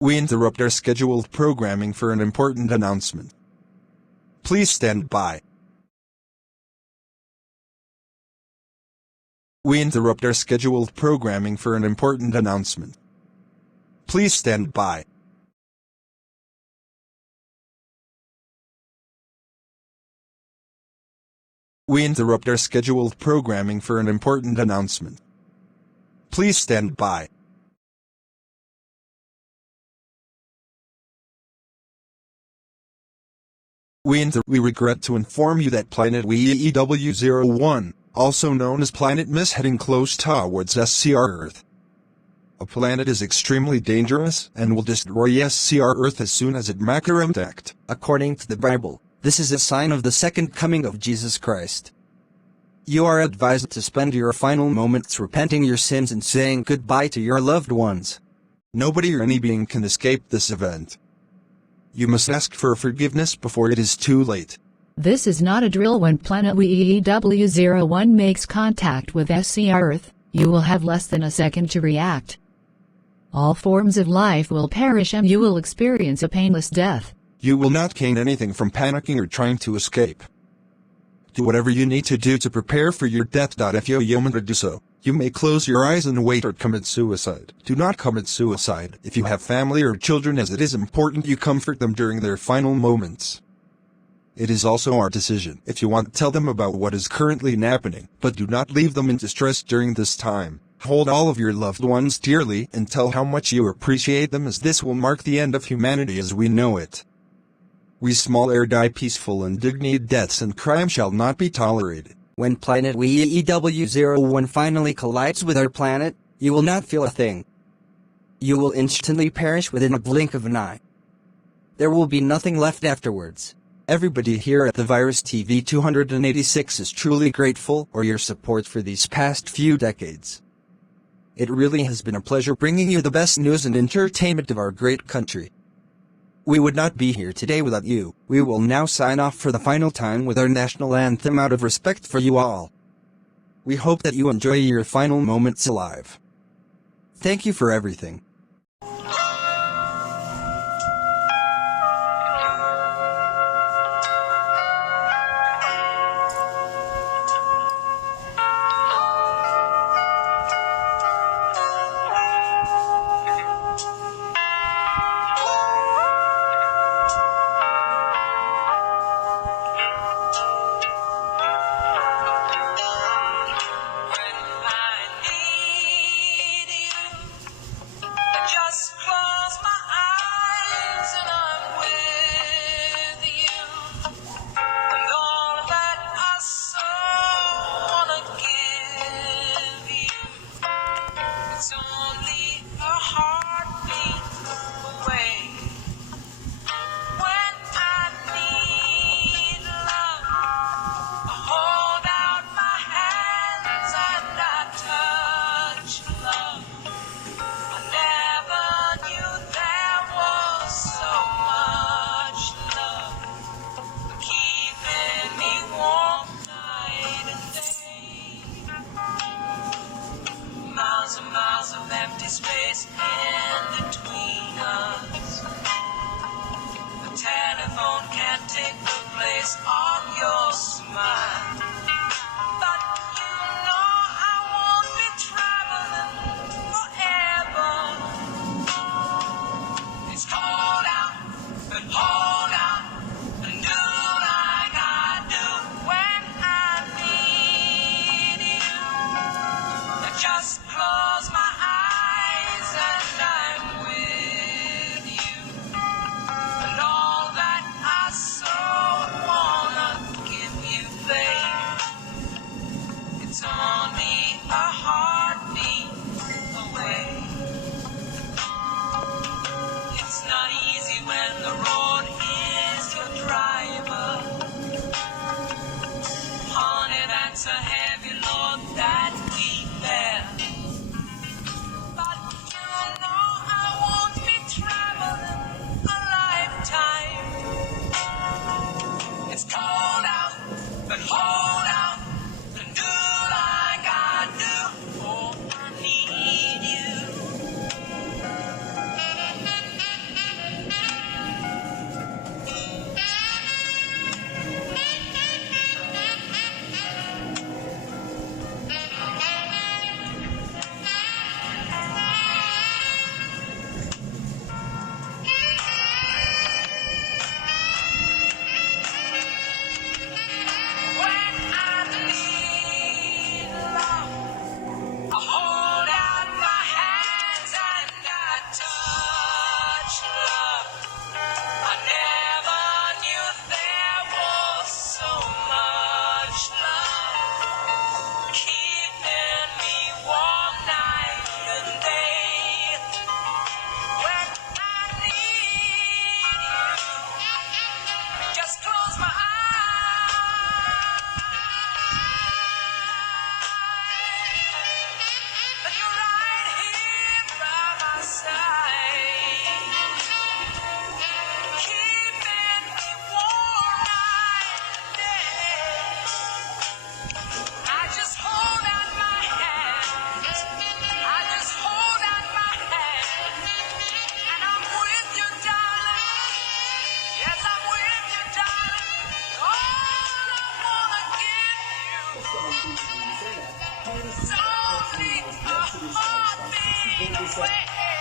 We interrupt our scheduled programming for an important announcement. Please stand by. We interrupt our scheduled programming for an important announcement. Please stand by. We interrupt our scheduled programming for an important announcement. Please stand by. We regret to inform you that planet Weeeee W01, also known as Planet Miss, heading close towards SCR Earth. A planet is extremely dangerous and will destroy SCR Earth as soon as it makes contact. According to the Bible, this is a sign of the second coming of Jesus Christ. You are advised to spend your final moments repenting your sins and saying goodbye to your loved ones. Nobody or any being can escape this event. You must ask for forgiveness before it is too late. This is not a drill. When planet Weeeee W01 makes contact with SCR Earth, you will have less than a second to react. All forms of life will perish and you will experience a painless death. You will not gain anything from panicking or trying to escape. Do whatever you need to do to prepare for your death. If you human to do so, you may close your eyes and wait or commit suicide. Do not commit suicide if you have family or children, as it is important you comfort them during their final moments. It is also our decision if you want to tell them about what is currently happening, but do not leave them in distress during this time. Hold all of your loved ones dearly and tell how much you appreciate them, as this will mark the end of humanity as we know it. We small air die peaceful, and dignified deaths and crime shall not be tolerated. When planet Weeeee W01 finally collides with our planet, you will not feel a thing. You will instantly perish within a blink of an eye. There will be nothing left afterwards. Everybody here at the virus TV286 is truly grateful for your support for these past few decades. It really has been a pleasure bringing you the best news and entertainment of our great country. We would not be here today without you. We will now sign off for the final time with our national anthem out of respect for you all. We hope that you enjoy your final moments alive. Thank you for everything. Miles of empty space in between us. The telephone can't take the place of your smile. But you know I won't be traveling forever. It's cold out, but hold out, and do like I do when I need you. I just close my eyes and I'm with you. And all that I so wanna give you, babe, it's only a heartbeat away. It's not easy when the road is your driver. Honey, that's a heavy load that we bear. But you know I won't be traveling a lifetime. It's cold out, but hold out and do It's only a heartbeat away.